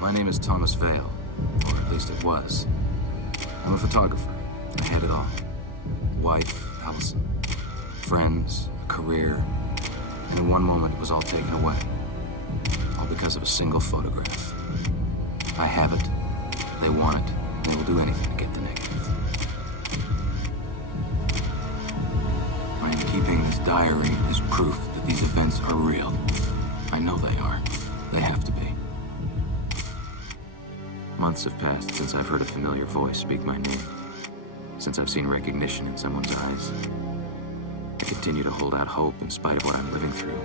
My name is Thomas Vale, or at least it was. I'm a photographer. I had it all. Wife, Allison, friends, a career, and in one moment it was all taken away. All because of a single photograph. I have it, they want it, and they will do anything to get the negative. I am keeping this diary as proof that these events are real. I know they are. They have to be. Months have passed since I've heard a familiar voice speak my name. Since I've seen recognition in someone's eyes. I continue to hold out hope in spite of what I'm living through.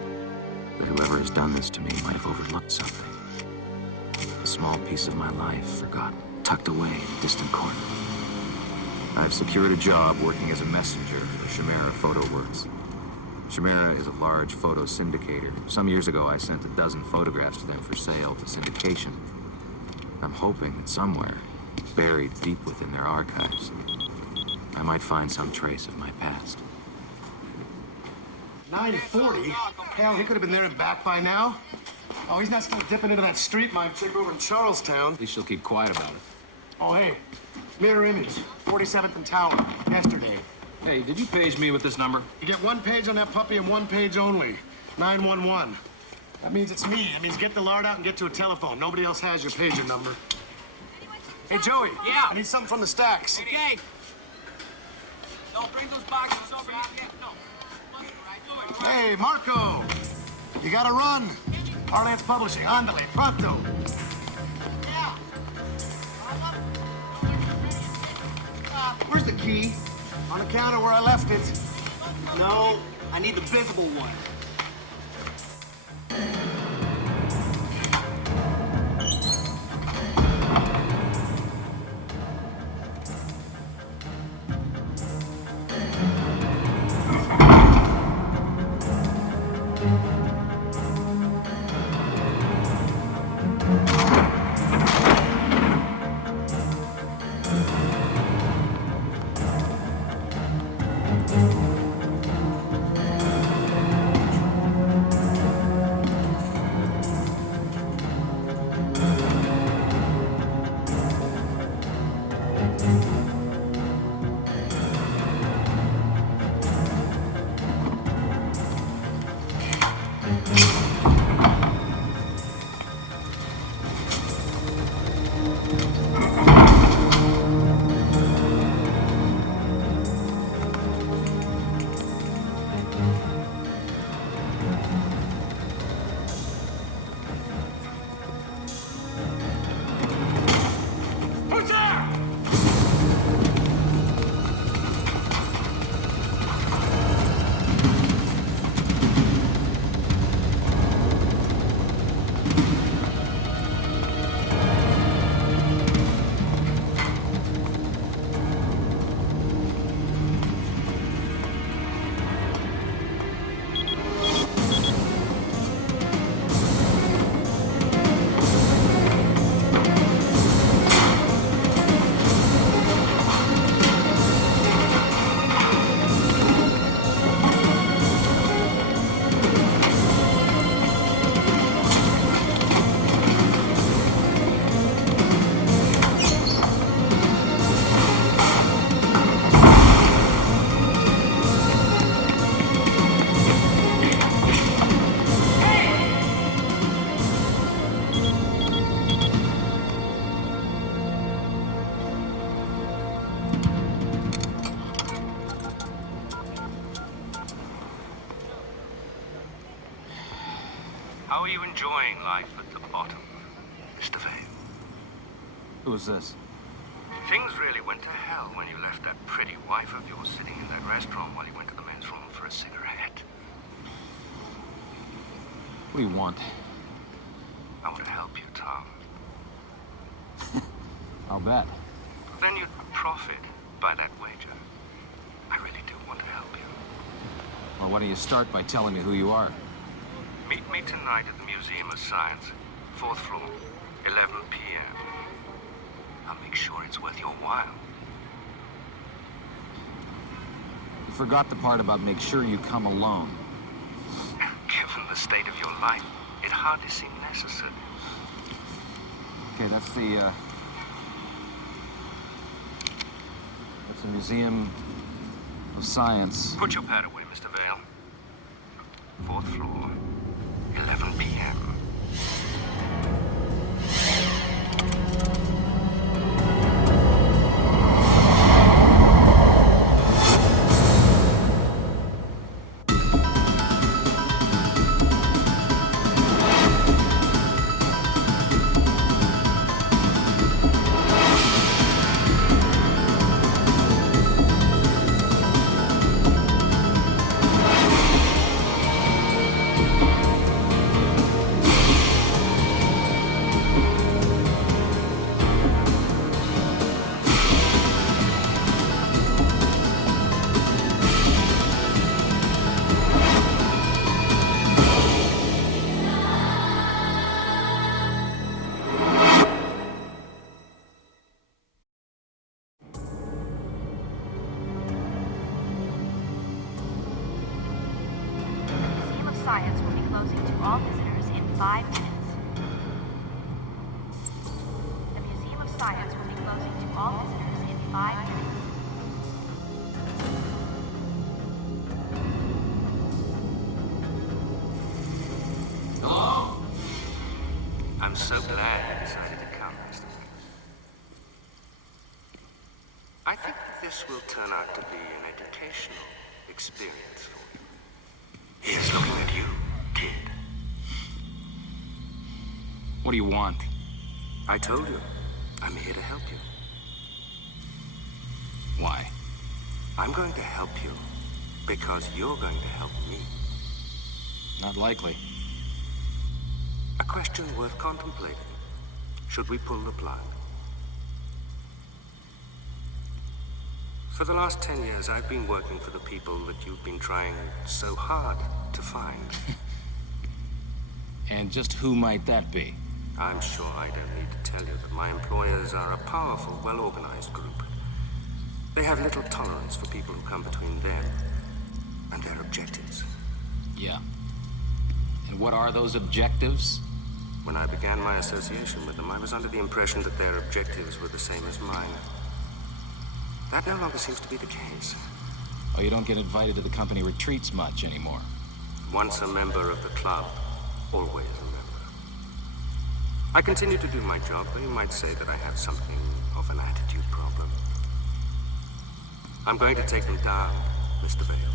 That whoever has done this to me might have overlooked something. A small piece of my life forgotten, tucked away in a distant corner. I've secured a job working as a messenger for Chimera Photo Works. Chimera is a large photo syndicator. Some years ago, I sent a dozen photographs to them for sale to syndication. I'm hoping that somewhere, buried deep within their archives, I might find some trace of my past. 9:40? Hell, he could have been there and back by now. Oh, he's not still dipping into that street mine trick over in Charlestown. At least she'll keep quiet about it. Oh, hey, mirror image, 47th and Tower, yesterday. Hey, did you page me with this number? You get one page on that puppy and one page only. 911. That means it's me. That means get the lard out and get to a telephone. Nobody else has your pager number. Hey, Joey. Yeah? I need something from the stacks. Okay. No, bring those boxes over here. No. Hey, Marco. You gotta run. Arlance Publishing. Andale. Pronto. Yeah. Where's the key? On the counter where I left it. No, I need the visible one. How are you enjoying life at the bottom, Mr. Vale? Who is this? Things really went to hell when you left that pretty wife of yours sitting in that restaurant while you went to the men's room for a cigarette. What do you want? I want to help you, Tom. I'll bet. Then you'd profit by that wager. I really do want to help you. Well, why don't you start by telling me who you are? Meet me tonight at the Museum of Science, 4th floor, 11 p.m. I'll make sure it's worth your while. You forgot the part about make sure you come alone. Given the state of your life, it hardly seemed necessary. Okay, that's the Museum of Science. Put your pad away, Mr. Vale. 4th floor, 11 p.m. Science will be closing to all visitors in 5 minutes. The Museum of Science will be closing to all visitors in 5 minutes. Hello? I'm so glad you decided to come, Mr. Vale. I think that this will turn out to be an educational experience for you. He's looking at you, kid. What do you want? I told you, I'm here to help you. Why? I'm going to help you because you're going to help me. Not likely. A question worth contemplating. Should we pull the plug? For the last 10 years, I've been working for the people that you've been trying so hard to find. And just who might that be? I'm sure I don't need to tell you that my employers are a powerful, well-organized group. They have little tolerance for people who come between them and their objectives. Yeah. And what are those objectives? When I began my association with them, I was under the impression that their objectives were the same as mine. That no longer seems to be the case. Oh, you don't get invited to the company retreats much anymore. Once a member of the club, always a member. I continue to do my job, but you might say that I have something of an attitude problem. I'm going to take them down, Mr. Vale.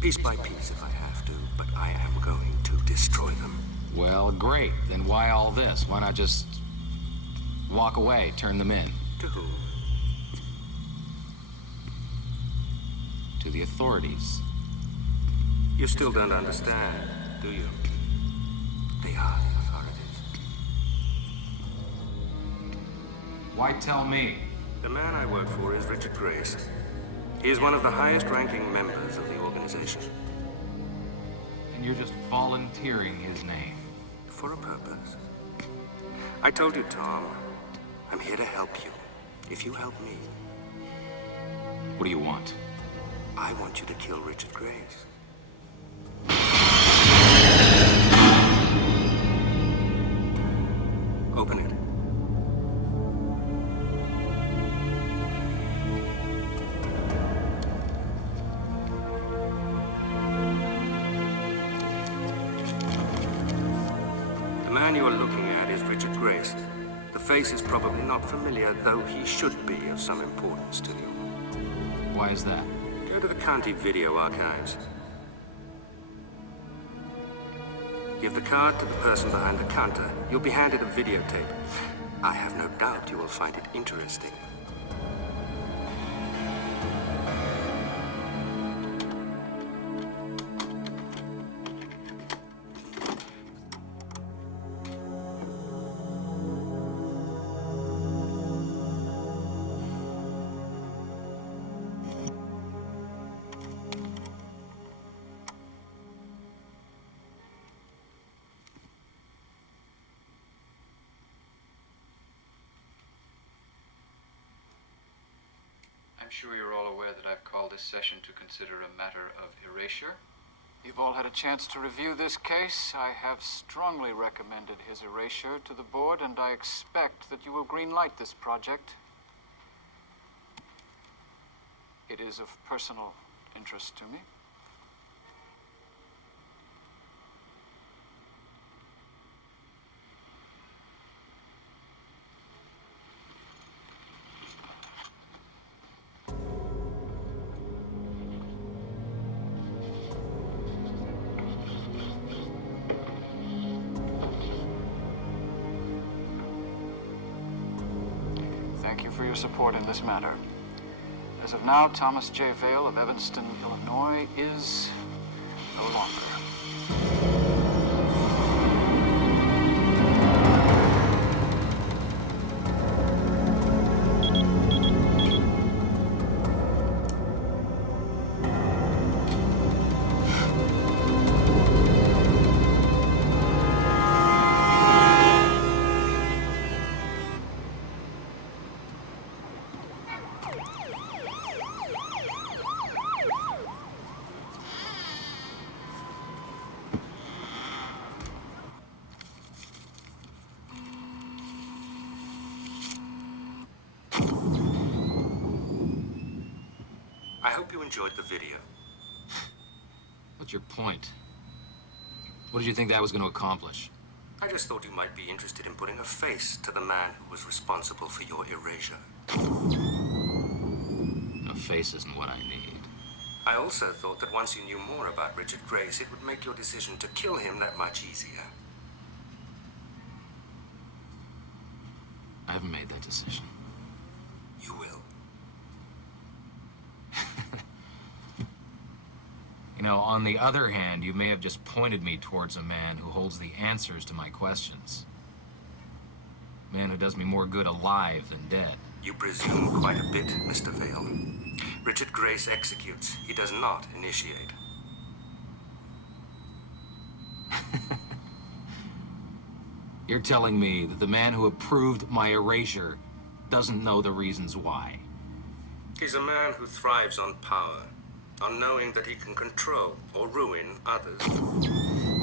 Piece by piece if I have to, but I am going to destroy them. Well, great. Then why all this? Why not just walk away, turn them in? To whom? To the authorities. You still don't understand, do you? They are the authorities. Why tell me? The man I work for is Richard Grace. He is one of the highest-ranking members of the organization. And you're just volunteering his name. For a purpose. I told you, Tom, I'm here to help you. If you help me, What do you want? I want you to kill Richard Grace. Open it. The man you are looking at is Richard Grace. The face is probably not familiar, though he should be of some importance to you. Why is that? Go to the county video archives. Give the card to the person behind the counter. You'll be handed a videotape. I have no doubt you will find it interesting. I'm sure you're all aware that I've called this session to consider a matter of erasure. You've all had a chance to review this case. I have strongly recommended his erasure to the board, and I expect that you will greenlight this project. It is of personal interest to me. Thank you for your support in this matter. As of now, Thomas J. Vale of Evanston, Illinois is no longer. I hope you enjoyed the video. What's your point? What did you think that was going to accomplish? I just thought you might be interested in putting a face to the man who was responsible for your erasure. A face isn't what I need. I also thought that once you knew more about Richard Grace, it would make your decision to kill him that much easier. I haven't made that decision. You will. You know, on the other hand, you may have just pointed me towards a man who holds the answers to my questions. A man who does me more good alive than dead. You presume quite a bit, Mr. Vale. Richard Grace executes. He does not initiate. You're telling me that the man who approved my erasure doesn't know the reasons why. He's a man who thrives on power, on knowing that he can control or ruin others.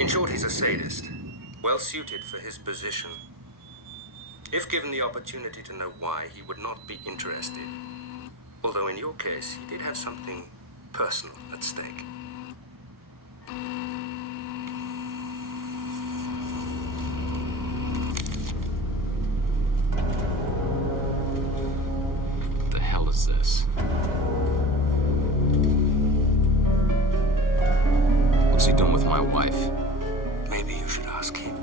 In short, he's a sadist, well suited for his position. If given the opportunity to know why, he would not be interested. Although in your case, he did have something personal at stake. What the hell is this? What's he done with my wife? Maybe you should ask him.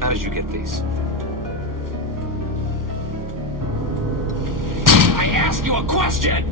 How did you get these? I asked you a question!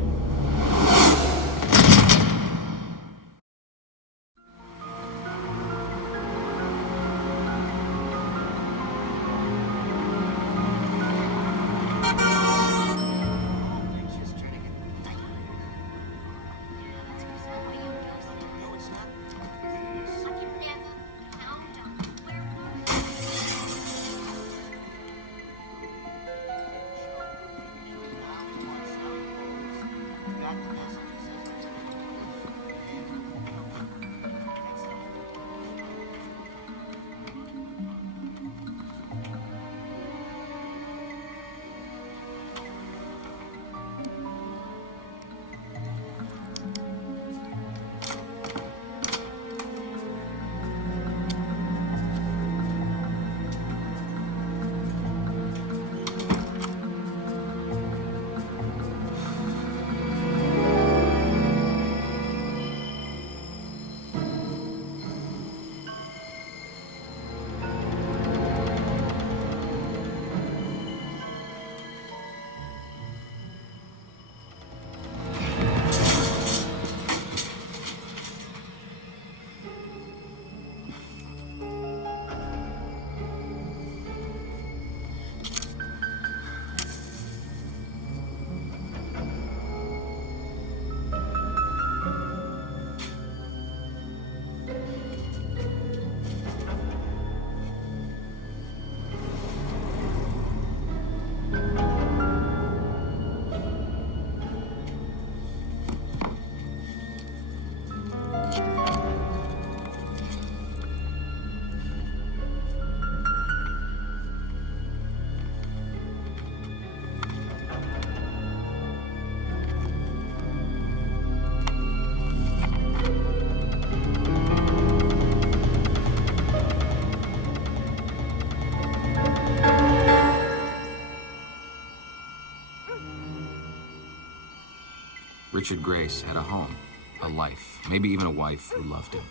Richard Grace had a home, a life, maybe even a wife who loved him.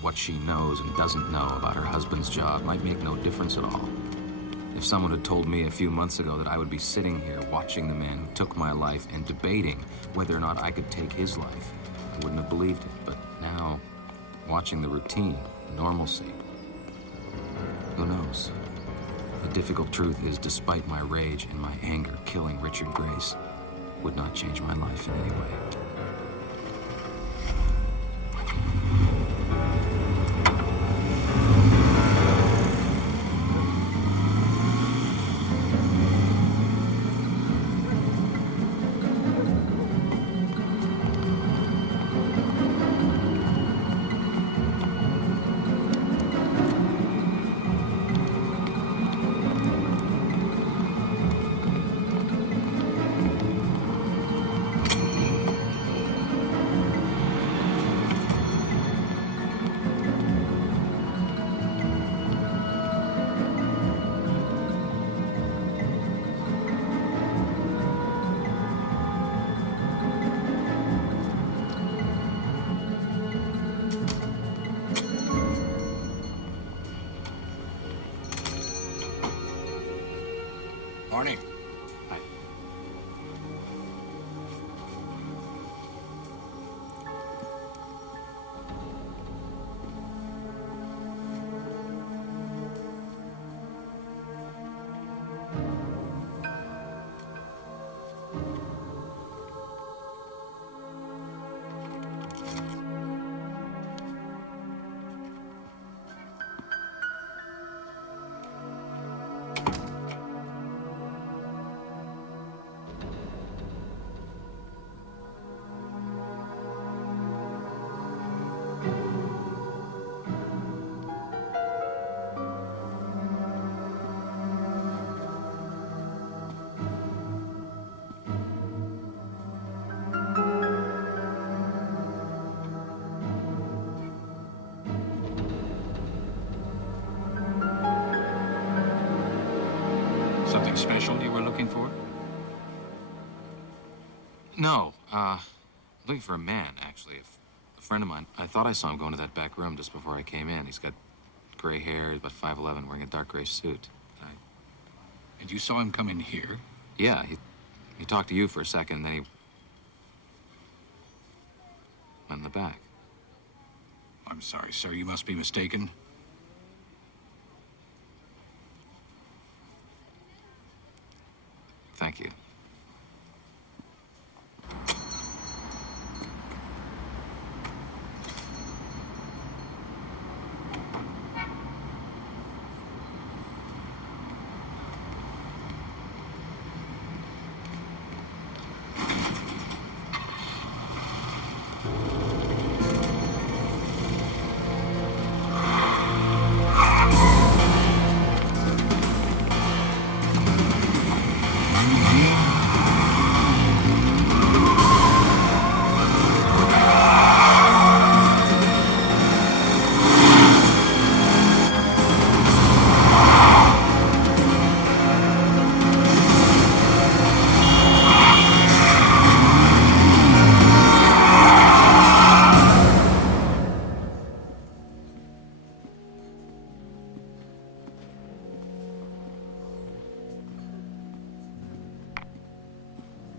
What she knows and doesn't know about her husband's job might make no difference at all. If someone had told me a few months ago that I would be sitting here watching the man who took my life and debating whether or not I could take his life, I wouldn't have believed it. But now, watching the routine, normalcy, who knows? The difficult truth is, despite my rage and my anger, killing Richard Grace would not change my life in any way. Morning. Hi. Something special you were looking for? No, looking for a man, actually. A friend of mine. I thought I saw him go into that back room just before I came in. He's got gray hair, he's about 5'11", wearing a dark gray suit. And you saw him come in here? Yeah, he talked to you for a second, and then he went in the back. I'm sorry, sir. You must be mistaken. Thank you.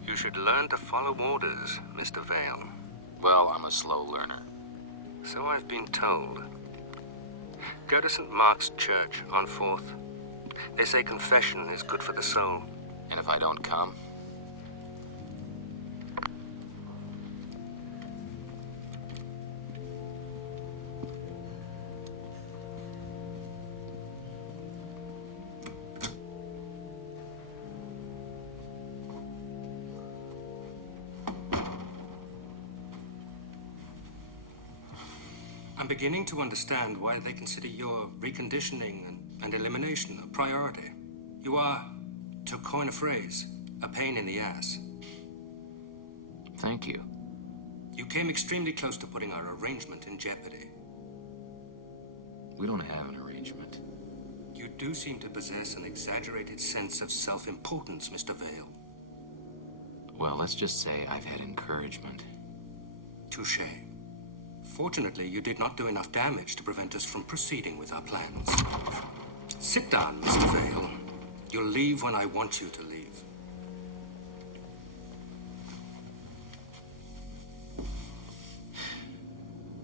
You should learn to follow orders, Mr. Vale. Well, I'm a slow learner. So I've been told. Go to St. Mark's Church on 4th. They say confession is good for the soul. And if I don't come? I'm beginning to understand why they consider your reconditioning and elimination a priority. You are, to coin a phrase, a pain in the ass. Thank you. You came extremely close to putting our arrangement in jeopardy. We don't have an arrangement. You do seem to possess an exaggerated sense of self-importance, Mr. Vale. Well, let's just say I've had encouragement. Touché. Fortunately, you did not do enough damage to prevent us from proceeding with our plans. Sit down, Mr. Vale. You'll leave when I want you to leave.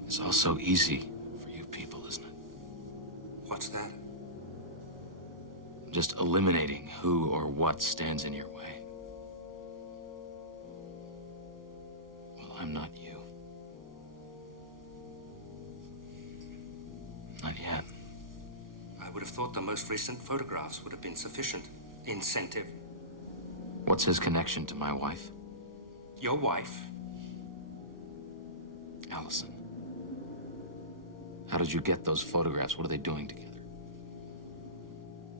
It's all so easy for you people, isn't it? What's that? Just eliminating who or what stands in your way. Well, I'm not you. Not yet. I would have thought the most recent photographs would have been sufficient incentive. What's his connection to my wife? Your wife? Allison. How did you get those photographs? What are they doing together?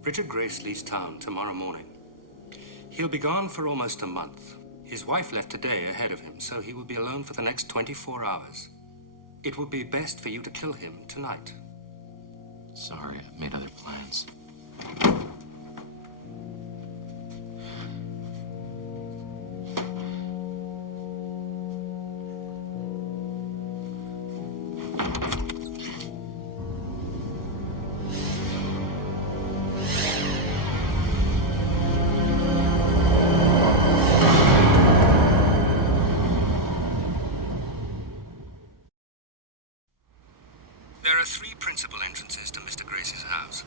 Richard Grace leaves town tomorrow morning. He'll be gone for almost a month. His wife left today ahead of him, so he will be alone for the next 24 hours. It would be best for you to kill him tonight. Sorry, I've made other plans. There are three principal entrances to Mr. Grace's house.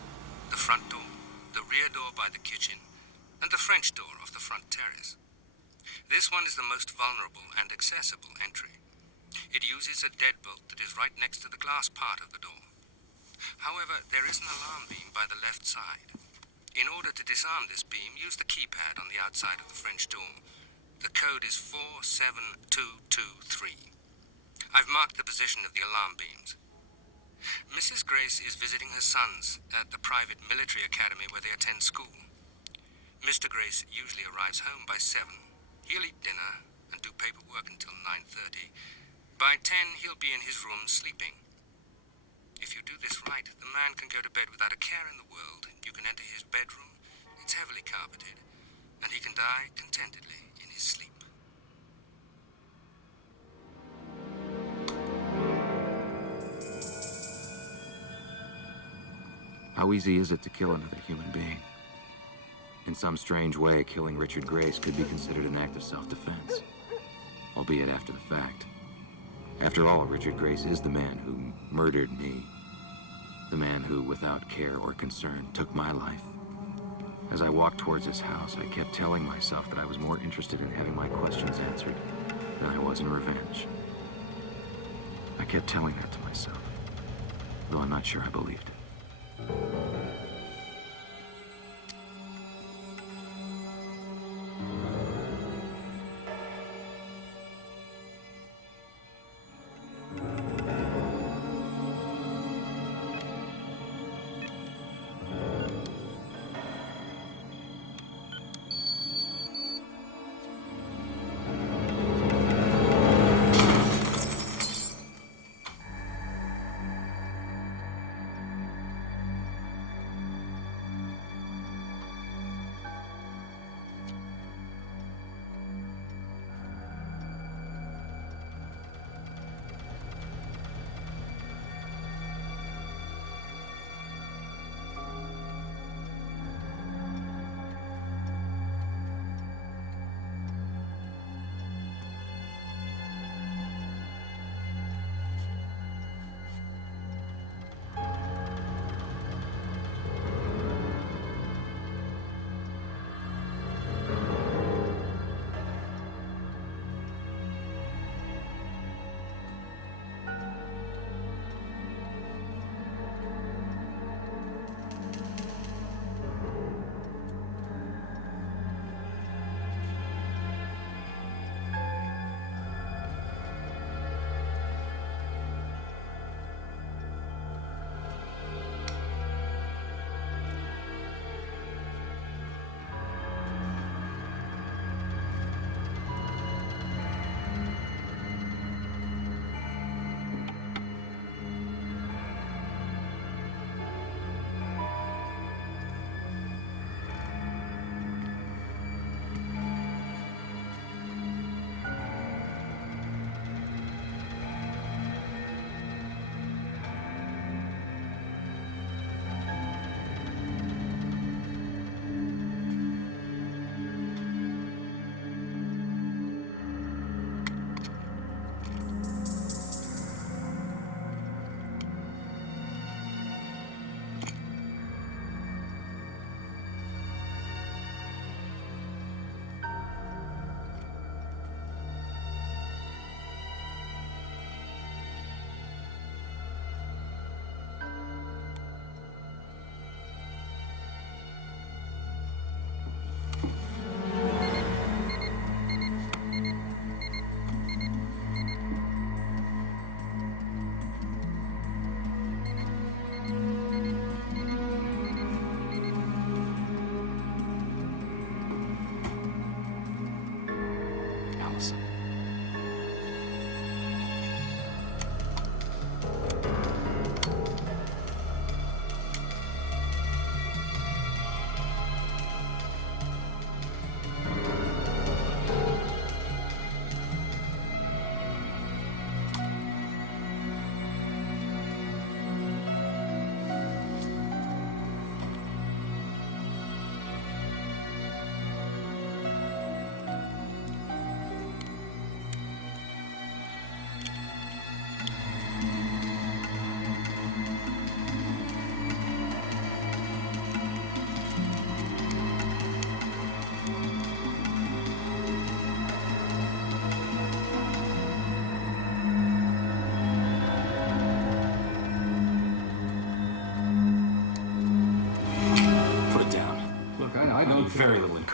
The front door, the rear door by the kitchen, and the French door of the front terrace. This one is the most vulnerable and accessible entry. It uses a deadbolt that is right next to the glass part of the door. However, there is an alarm beam by the left side. In order to disarm this beam, use the keypad on the outside of the French door. The code is 47223. I've marked the position of the alarm beams. Mrs. Grace is visiting her sons at the private military academy where they attend school. Mr. Grace usually arrives home by 7. He'll eat dinner and do paperwork until 9:30. By 10, he'll be in his room sleeping. If you do this right, the man can go to bed without a care in the world. You can enter his bedroom, it's heavily carpeted, and he can die contentedly in his sleep. How easy is it to kill another human being? In some strange way, killing Richard Grace could be considered an act of self-defense, albeit after the fact. After all, Richard Grace is the man who murdered me. The man who, without care or concern, took my life. As I walked towards his house, I kept telling myself that I was more interested in having my questions answered than I was in revenge. I kept telling that to myself, though I'm not sure I believed it.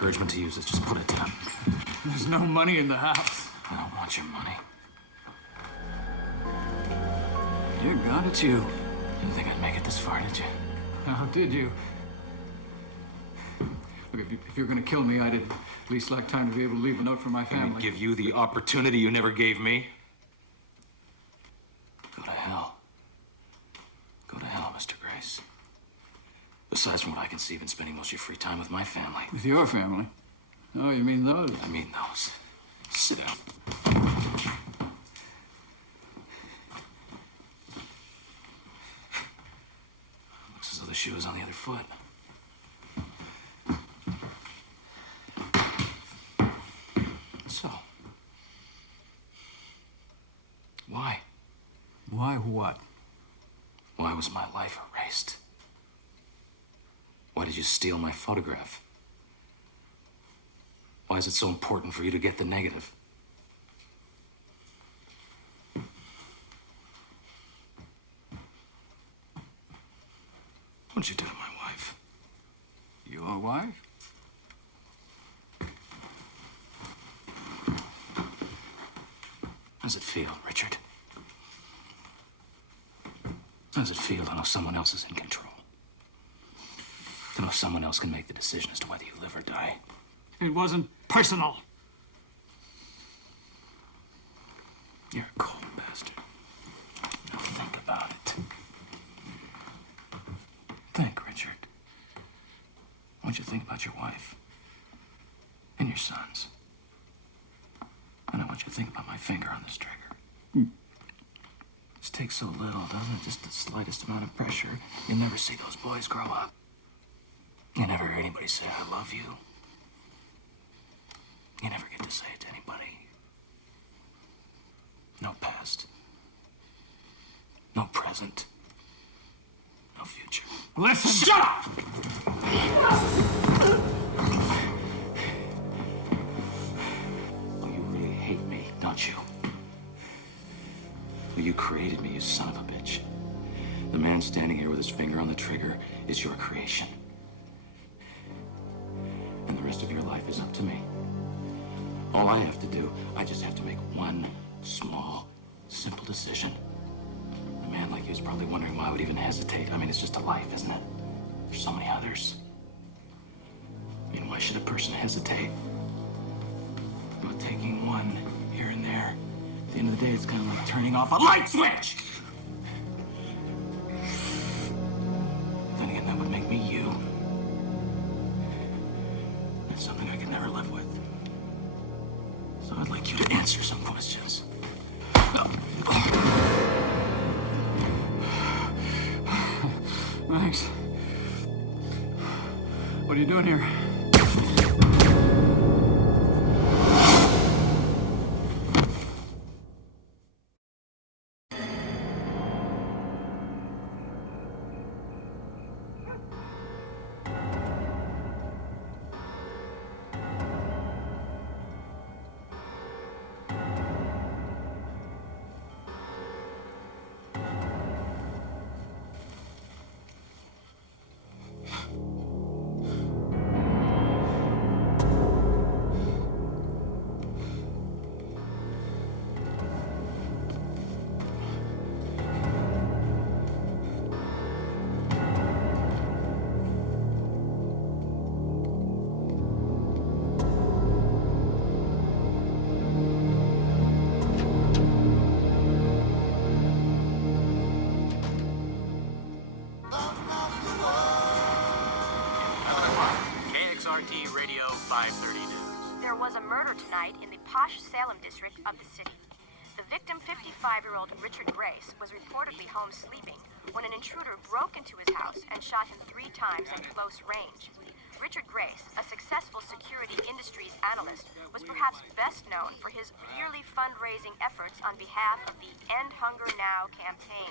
encouragement to use it. Just put it down. There's no money in the house. I don't want your money. Dear God, it's you. You didn't think I'd make it this far, did you? How did you? Look, if you're gonna kill me, I'd at least like time to be able to leave a note for my Let family. me give you the opportunity you never gave me. Go to hell. Go to hell, Mr. Grace. Besides, from what I can see, you've been spending most of your free time with my family. With your family? Oh, you mean those? I mean those. Sit down. Looks as though the shoe is on the other foot. So, why? Why what? Why was my life erased? Why did you steal my photograph? Why is it so important for you to get the negative? What'd you do to my wife? Your wife? How does it feel, Richard? How does it feel to know someone else is in control? To know someone else can make the decision as to whether you live or die? It wasn't personal. You're a cold bastard. Now think about it. Think, Richard. I want you to think about your wife and your sons. And I want you to think about my finger on this trigger. This takes so little, doesn't it? Just the slightest amount of pressure. You'll never see those boys grow up. You never hear anybody say, I love you. You never get to say it to anybody. No past. No present. No future. Listen! Shut up! Oh, you really hate me, don't you? Well, you created me, you son of a bitch. The man standing here with his finger on the trigger is your creation. And the rest of your life is up to me. All I have to do, I just have to make one small, simple decision. A man like you is probably wondering why I would even hesitate. I mean, it's just a life, isn't it? There's so many others. I mean, why should a person hesitate? About taking one here and there. At the end of the day, it's kind of like turning off a light switch! Then again, that would make me you. It's something I could never live with. So I'd like you to answer some questions. Thanks. What are you doing here? KXRT Radio 530 News. There was a murder tonight in the posh Salem district of the city. The victim, 55-year-old Richard Grace, was reportedly home sleeping when an intruder broke into his house and shot him 3 times at close range. Richard Grace, a successful security industries analyst, was perhaps best known for his yearly fundraising efforts on behalf of the End Hunger Now campaign.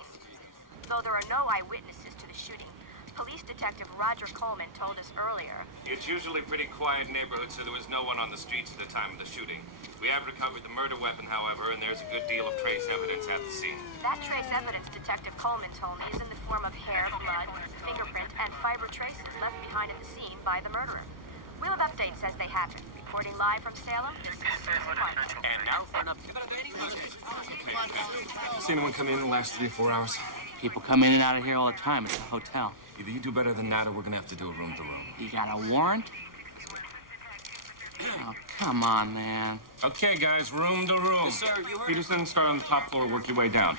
Though there are no eyewitnesses to the shooting, Police Detective Roger Coleman told us earlier. It's usually a pretty quiet neighborhood, so there was no one on the streets at the time of the shooting. We have recovered the murder weapon, however, and there's a good deal of trace evidence at the scene. That trace evidence, Detective Coleman told me, is in the form of hair, blood, fingerprint, and fiber traces left behind at the scene by the murderer. We'll have updates as they happen. Reporting live from Salem, this is Susan Parker. And now for an update. See anyone come in the last 3 or 4 hours? People come in and out of here all the time. It's a hotel. Either you do better than that, or we're gonna have to do a room to room. You got a warrant? Oh, come on, man. Okay, guys, room to room. Yes, sir, you heard Peterson, start on the top floor, work your way down.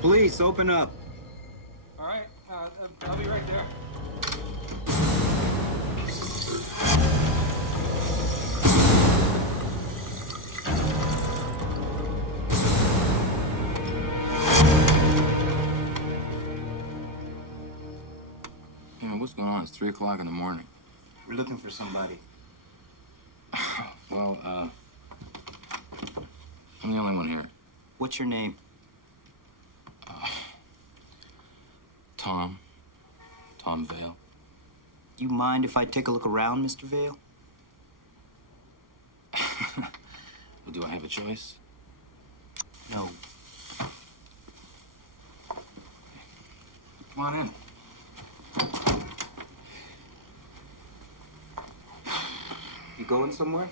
Police, open up. All right, I'll be right there. Hey, man, what's going on? It's 3 o'clock in the morning. We're looking for somebody. Well, I'm the only one here. What's your name? Tom Vale. You mind if I take a look around, Mr. Vale? Well, do I have a choice? No. Come on in. You going somewhere?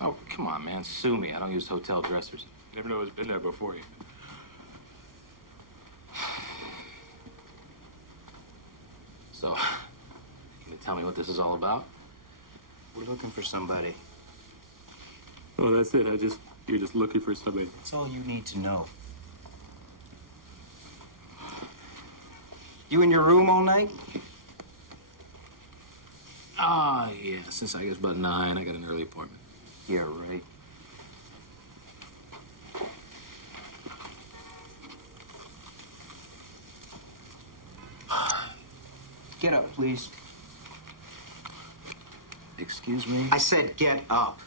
Oh, come on, man. Sue me. I don't use hotel dressers. Never know who's been there before you. So, you gonna tell me what this is all about? We're looking for somebody. Oh, that's it. You're just looking for somebody. That's all you need to know. You in your room all night? Ah, yeah. Since I guess about 9, I got an early appointment. Yeah, right. Get up, please. Excuse me? I said get up.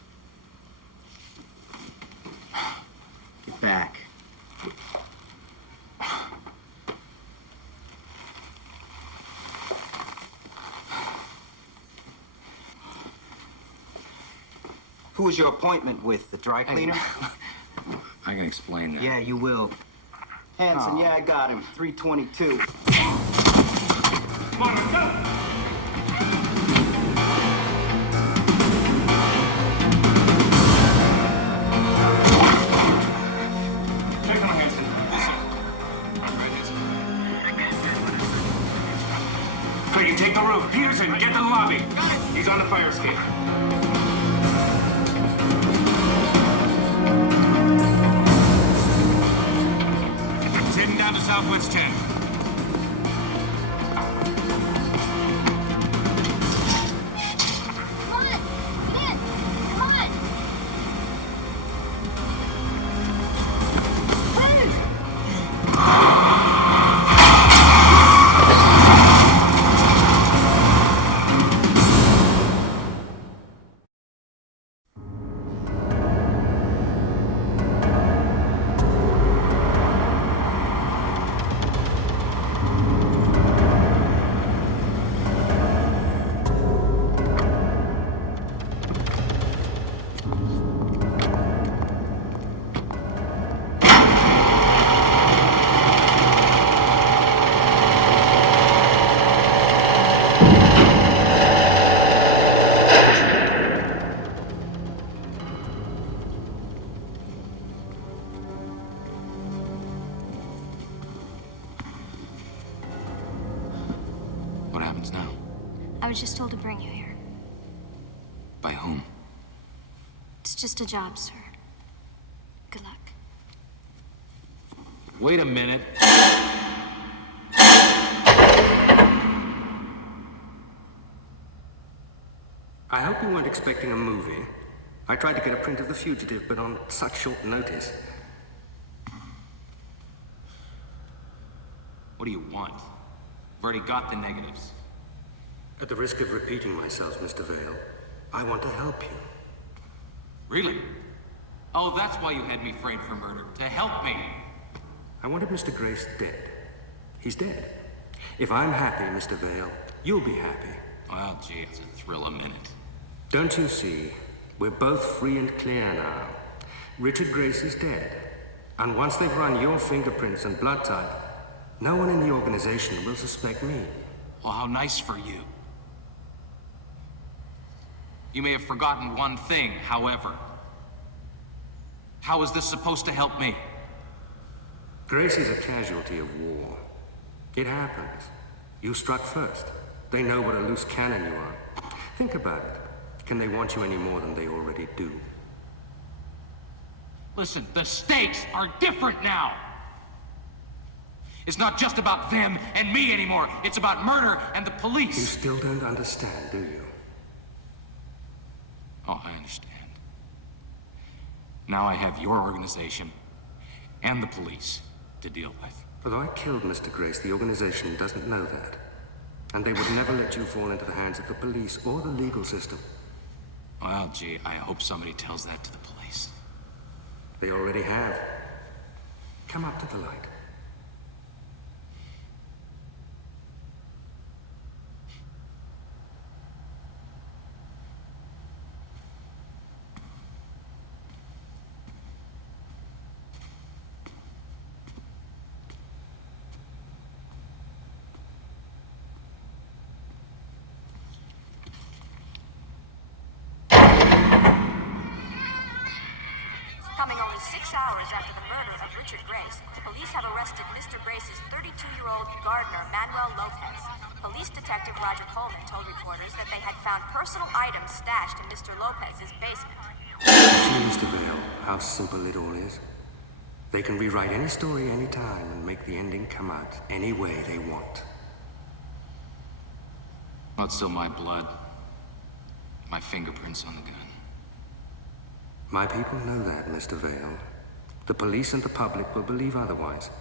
Get back. Who was your appointment with? The dry cleaner? I can explain that. Yeah, you will. Hanson, yeah, I got him. 322. Come on, let's go! Check on Hanson. Yes, sir. All right, Hanson. Clayton, take the roof. Peterson, get to the lobby. He's on the fire escape. He's heading down to Southwest 10. What happens now? I was just told to bring you here. By whom? It's just a job, sir. Good luck. Wait a minute. I hope you weren't expecting a movie. I tried to get a print of The Fugitive, but on such short notice. What do you want? I've already got the negatives. At the risk of repeating myself, Mr. Vale, I want to help you. Really? Oh, that's why you had me framed for murder. To help me. I wanted Mr. Grace dead. He's dead. If I'm happy, Mr. Vale, you'll be happy. Well, gee, it's a thrill a minute. Don't you see? We're both free and clear now. Richard Grace is dead. And once they've run your fingerprints and blood type, no one in the organization will suspect me. Well, how nice for you. You may have forgotten one thing, however. How is this supposed to help me? Grace is a casualty of war. It happens. You struck first. They know what a loose cannon you are. Think about it. Can they want you any more than they already do? Listen, the stakes are different now. It's not just about them and me anymore. It's about murder and the police. You still don't understand, do you? Oh, I understand. Now I have your organization and the police to deal with. Although I killed Mr. Grace, the organization doesn't know that. And they would never let you fall into the hands of the police or the legal system. Well, gee, I hope somebody tells that to the police. They already have. Come up to the light. Coming only 6 hours after the murder of Richard Grace, police have arrested Mr. Grace's 32-year-old gardener, Manuel Lopez. Police detective Roger Coleman told reporters that they had found personal items stashed in Mr. Lopez's basement. See, Mr. Vale, how simple it all is. They can rewrite any story any time and make the ending come out any way they want. Not so my blood. My fingerprints on the gun. My people know that, Mr. Vale. The police and the public will believe otherwise.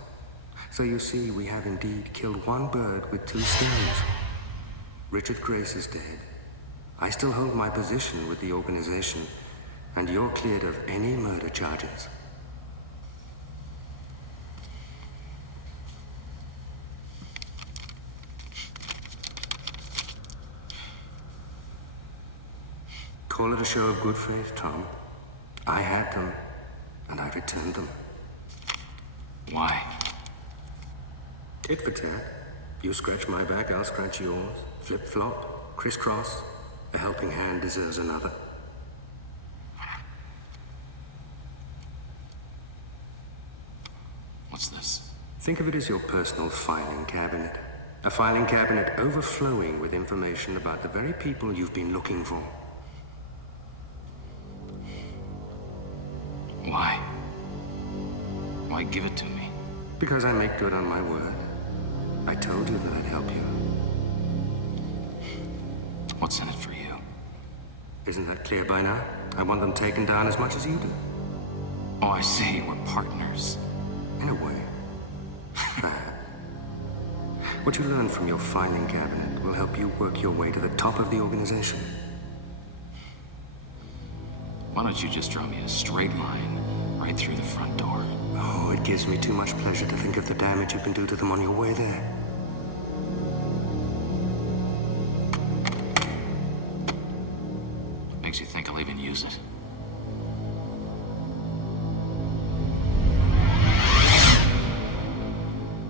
So you see, we have indeed killed one bird with two stones. Richard Grace is dead. I still hold my position with the organization, and you're cleared of any murder charges. Call it a show of good faith, Tom. I had them, and I returned them. Why? Tit for tat. You scratch my back, I'll scratch yours. Flip-flop, crisscross. A helping hand deserves another. What's this? Think of it as your personal filing cabinet. A filing cabinet overflowing with information about the very people you've been looking for. Why? Why give it to me? Because I make good on my word. I told you that I'd help you. What's in it for you? Isn't that clear by now? I want them taken down as much as you do. Oh, I see. We're partners. In a way. What you learn from your filing cabinet will help you work your way to the top of the organization. Why don't you just draw me a straight line right through the front door? Oh, it gives me too much pleasure to think of the damage you can do to them on your way there. Makes you think I'll even use it.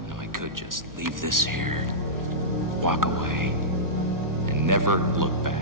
Now, I could just leave this here, walk away, and never look back.